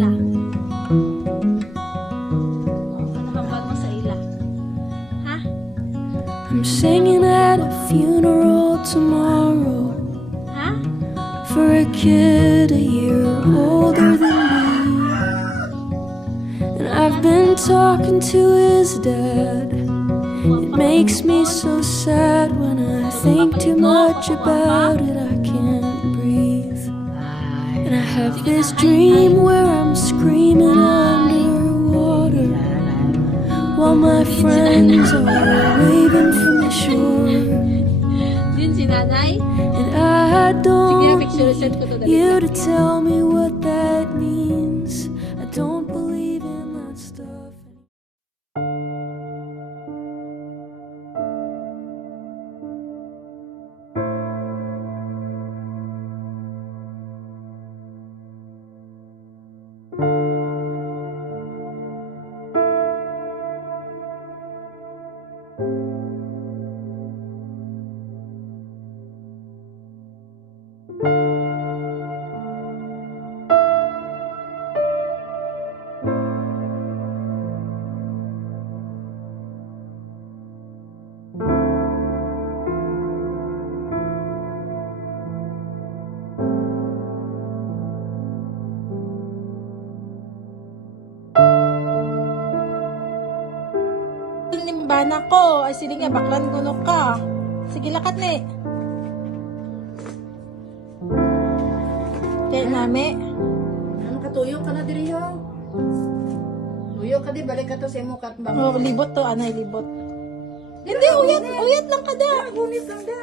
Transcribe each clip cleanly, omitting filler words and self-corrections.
ila. Nakambal mo sa ila. Ha? I'm singing at a funeral tomorrow Ha? for a kid a year older than me. And I've been talking to his dad. It makes me so sad when I think too much about it. I can't breathe. And I have this dream where I'm screaming underwater while my friends are waving from the shore. Din si nanay? And I Sige, don't picture set ko to need you to tell me what that means. I don't believe in that stuff. Nimbana ko. Ay, sige nga, baklan gunok ka. Sige, lakat ni. Kaya nami. Ano katuyo ka na diri yo? Tuyo ka di balik ka to sa imo kat bang. Oh, libot to, anay, libot. Hindi, uyat lang ka da. Gunit lang da.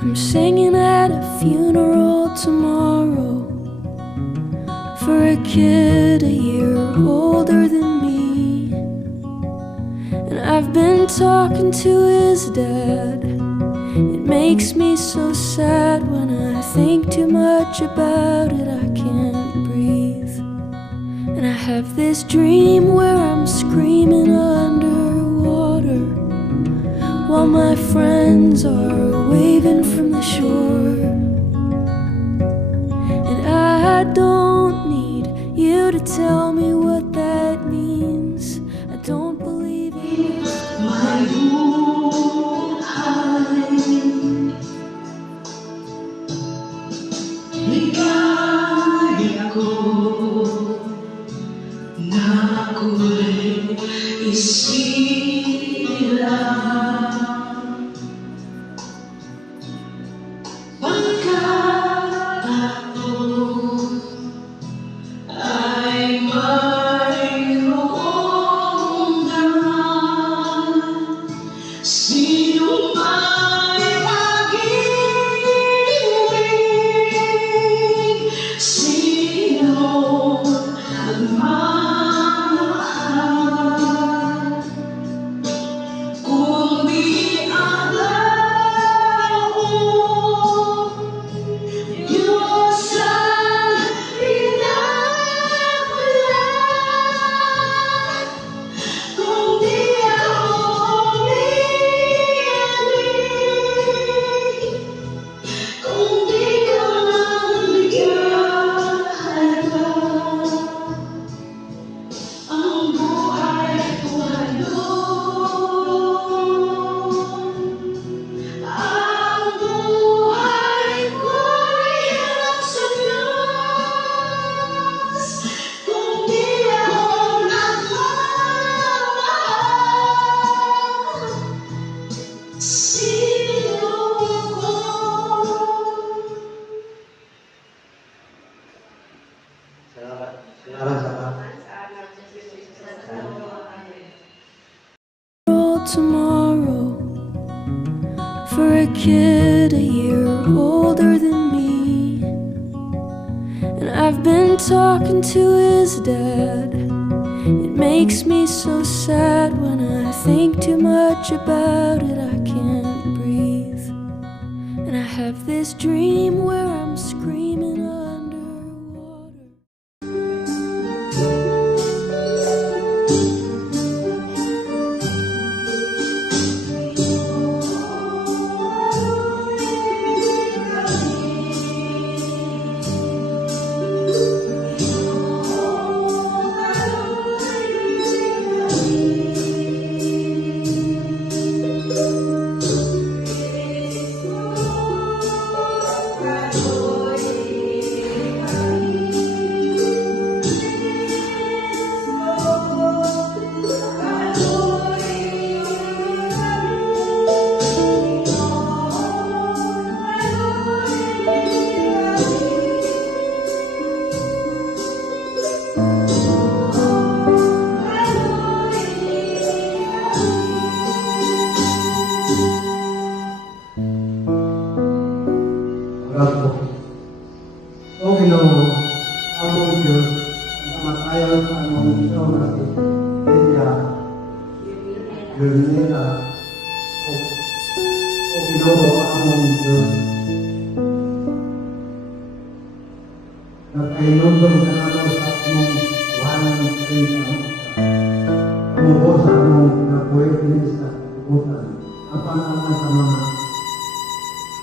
I'm singing at a funeral tomorrow for a kid a year older than me. And I've been talking to his dad. It makes me so sad when I think too much about it. I can't breathe. And I have this dream where I'm screaming underwater while my friends are waving from the shore. And I don't need you to tell me what that means. I don't believe in Ligaya ko na ako'y isilang pagkat ako ay mayroong daman. Sino may pag-ibig, sino nagmamahal, kundi ang laon, Diyos ang pinagmulan. Tomorrow for a kid a year older than me. And I've been talking to his dad. It makes me so sad when I think too much about it. I can't breathe. And I have this dream where I'm screaming underwater. O Ginoo, among Diyos, ang kamatayon sa among Ginoo na si Lydia, Yurnita, o Ginoo, among Diyos. Nagkainundong ka nato sa among walang kayo kamubo sa among nabuhay din sa ibutan. Ang pangalan sa mga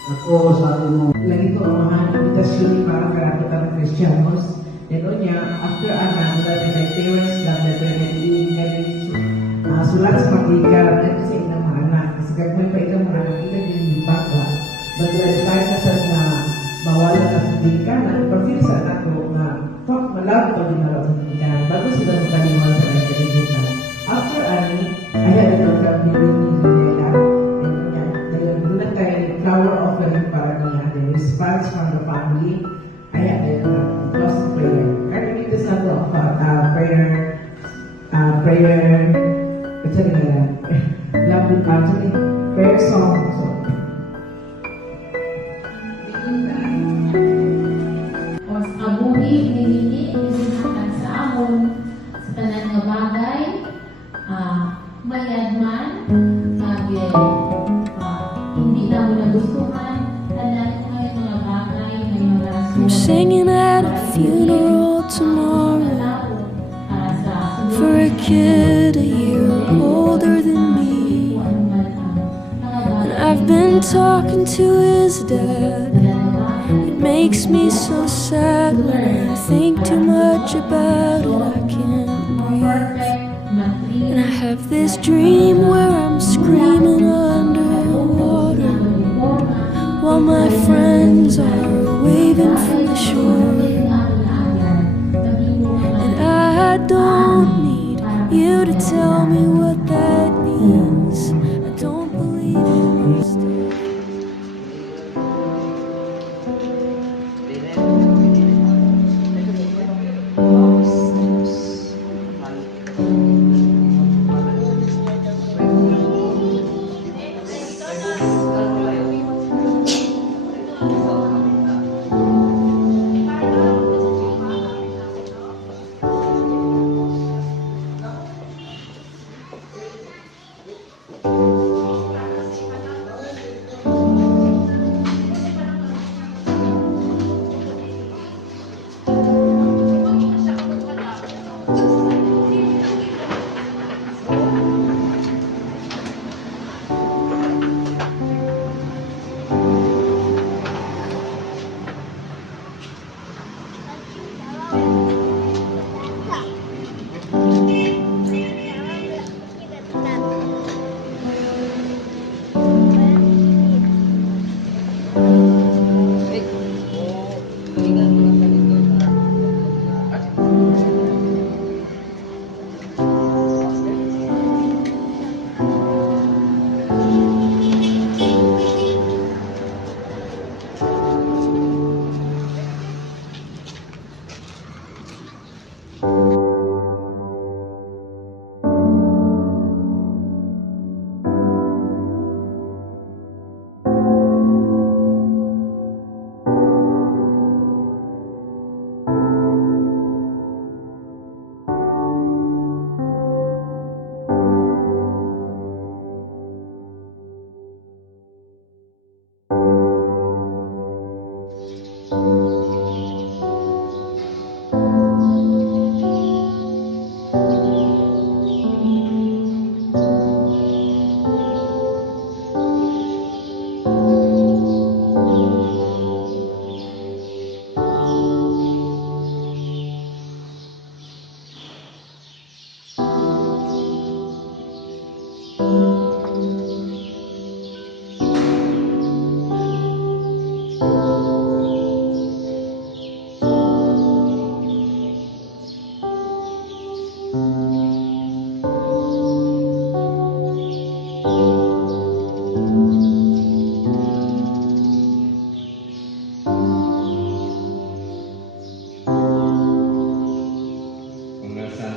ako sa imong lagi ko ang mga invitasyon para karapatan Kristiyanos. Pero niya, after anak, dati may parents lang, dati may sulat sa pag-igal, dati sa inang mga anak. Kasi kagmay pa itang mga anak, ito din yung baka. But dahil na sa na mawala na sa pagkanan, pag-feel sa anak ko na, fuck, malawag ko din na sa pagkanan, bago sila magkaliwan sa kalimutan. After ani, I had a lot of meeting in Manila. Flower offering para niya, the response from the family, I had a close prayer. Kahit hindi sa ito ang prayer, what's it nila? Prayer song. So, Os kabuhi nilini isinhatag sa amon sa tanan nga bagay, mayadman, hindi na mo nagustuhan, tanan ngayon mga bagay, I'm singing at a funeral tomorrow for a kid a year older than me. And I've been talking to his dad. It makes me so sad when I think too much about it. I can't breathe. And I have this dream where I'm screaming underwater while my friends are waving from the shore. And I don't need you to tell me what that means. I don't believe in this.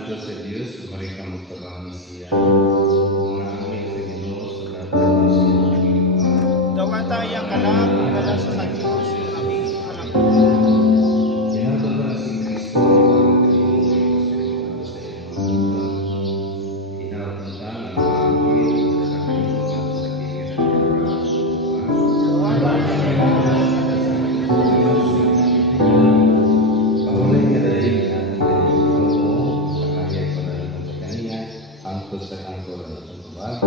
nato sa Diyos, marika magtabang siya. Mga amin sa Ginoo, sa dapat ng siya Panginoon. Dawatayang kalam, dala sa Diyos, aming anak. Tinato na si Kristo, ang Panginoon sa iyo. Inapunta ng mga pagkakit sa kanyang sa Pahulay ka dahil natin Ginoo, sa kanyang panalangin sa kanya, angkot sa angkot ng tubag.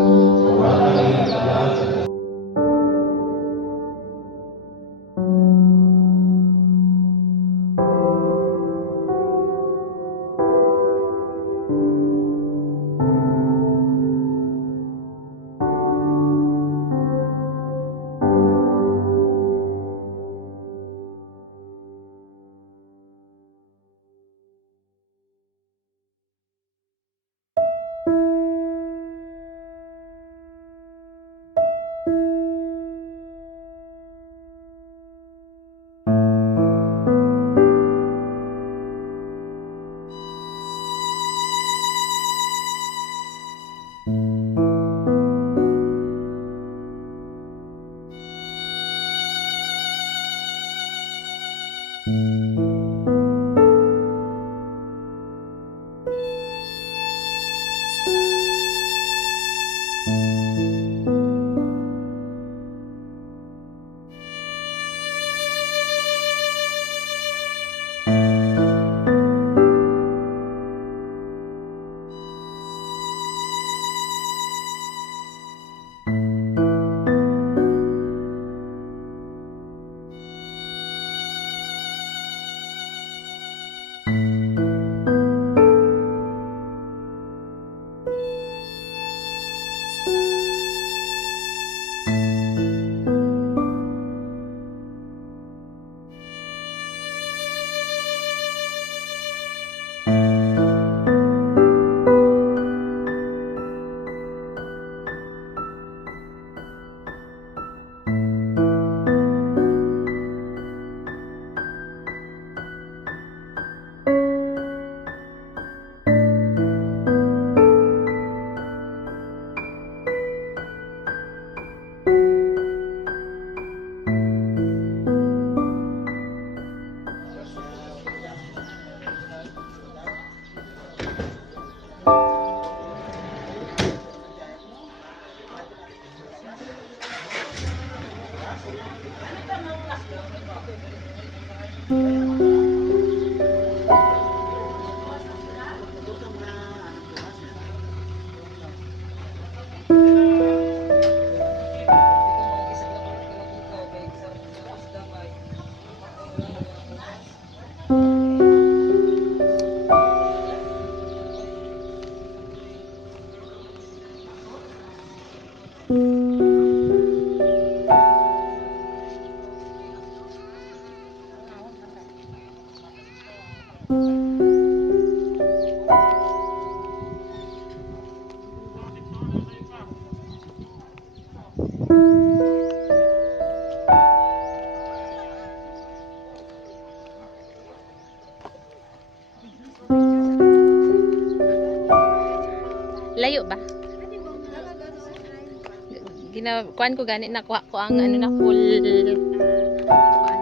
Layo ba? Kuan ko gani nakuha ko ang ano na full kuan.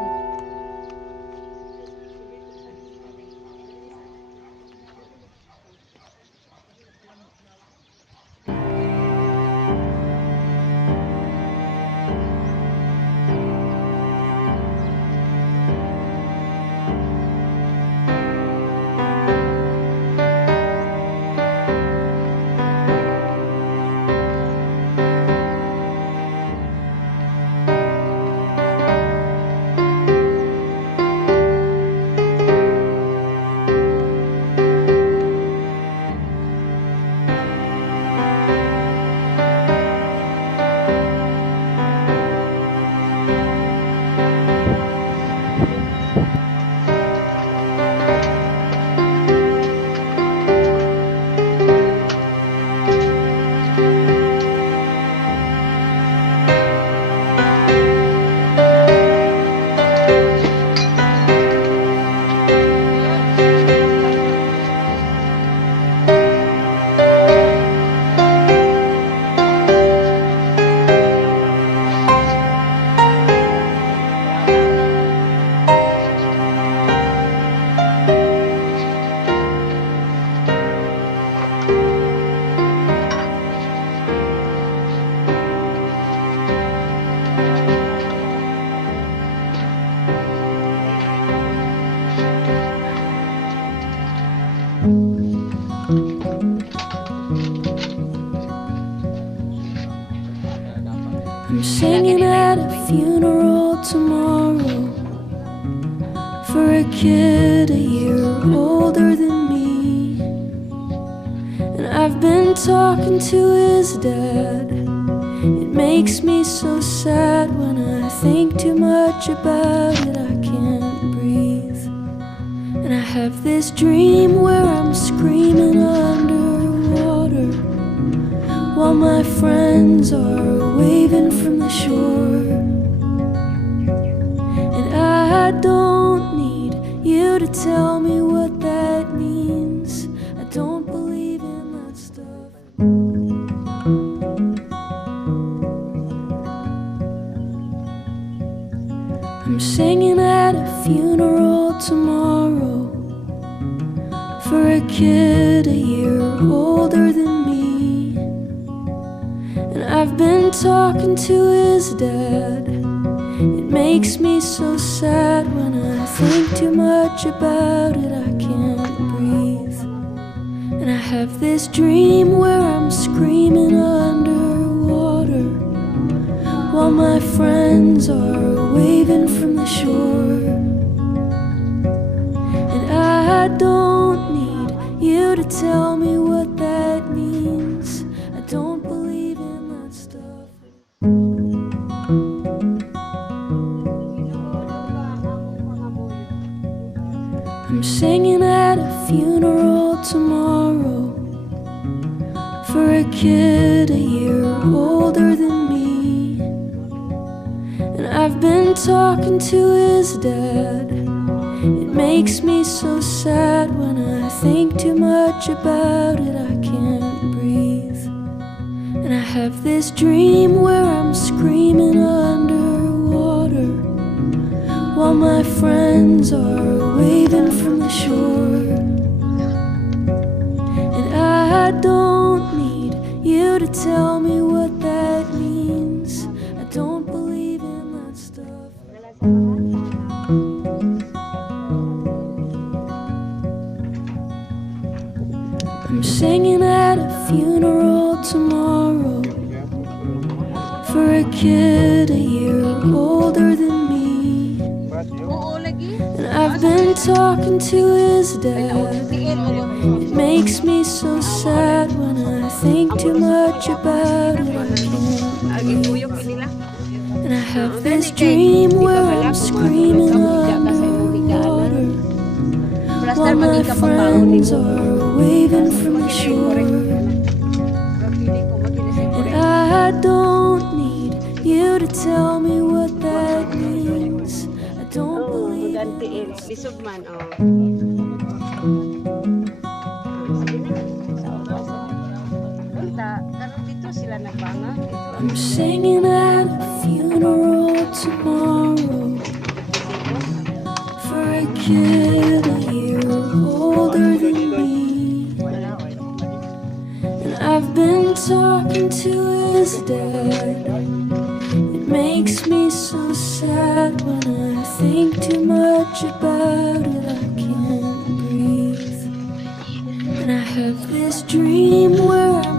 I'm singing at a funeral tomorrow for a kid a year older than me. And I've been talking to his dad. It makes me so sad when I think too much about it. I can't breathe. And I have this dream where I'm screaming underwater while my friends are waving from the shore. And I don't need you to tell me what that means. I don't believe in that stuff. I'm singing at a funeral tomorrow for a kid a year older than me. And I've been talking to his dad. It makes me so sad when I think too much about it. I can't breathe. And I have this dream where I'm screaming underwater while my friends are waving from the shore. And I don't need you to tell me what that means. I don't believe in that stuff. I'm singing at a funeral tomorrow for a kid a year older than me. And I've been talking to his dad. It makes me so sad when I think too much about it. I can't breathe. And I have this dream where I'm screaming underwater while my friends are waving from the shore. And I don't need you to tell me what that means. I don't believe in that stuff. I'm singing at a funeral tomorrow for a kid a year older than me. And I've been talking to his dad. It makes me so sad when I think too much about it. I can't. And I have this dream where I'm screaming underwater while my friends are waving from the shore. And I don't need you to tell me what that means. I don't believe in it. Lisod man, dito sila nagbanga. I'm singing at a funeral tomorrow for a kid a year older than me. And I've been talking to his dad. It makes me so sad when I think too much about it. I can't breathe. And I have this dream where I'm